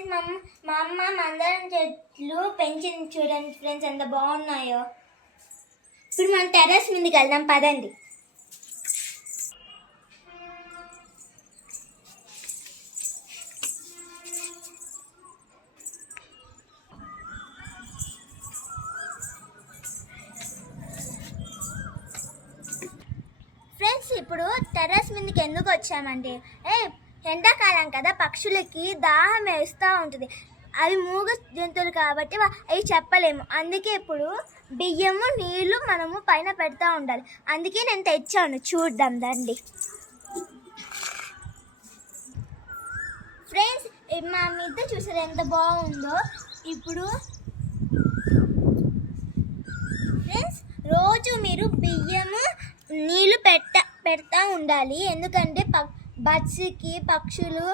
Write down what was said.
Friends మా అమ్మ మందారం చెట్లు పెంచింది చూడండి ఫ్రెండ్స్, ఎంత బాగున్నాయో. ఇప్పుడు మనం టెర్రస్ మీదకి వెళ్దాం పదండి. ఫ్రెండ్స్ ఇప్పుడు టెర్రస్ మీదకి ఎందుకు వచ్చామంటే ఎండాకాలం కదా, పక్షులకి దాహం వేస్తూ ఉంటుంది. అవి మూగ జంతువులు కాబట్టి అవి చెప్పలేము. అందుకే ఇప్పుడు బియ్యము నీళ్లు మనము పైన పెడతా ఉండాలి. అందుకే నేను తెచ్చాను, చూద్దాం రండి. ఫ్రెండ్స్ మా మీద చూసారు ఎంత బాగుందో. ఇప్పుడు ఫ్రెండ్స్ రోజు మీరు బియ్యము నీళ్లు పెడతా ఉండాలి. ఎందుకంటే బర్డ్స్కి పక్షులు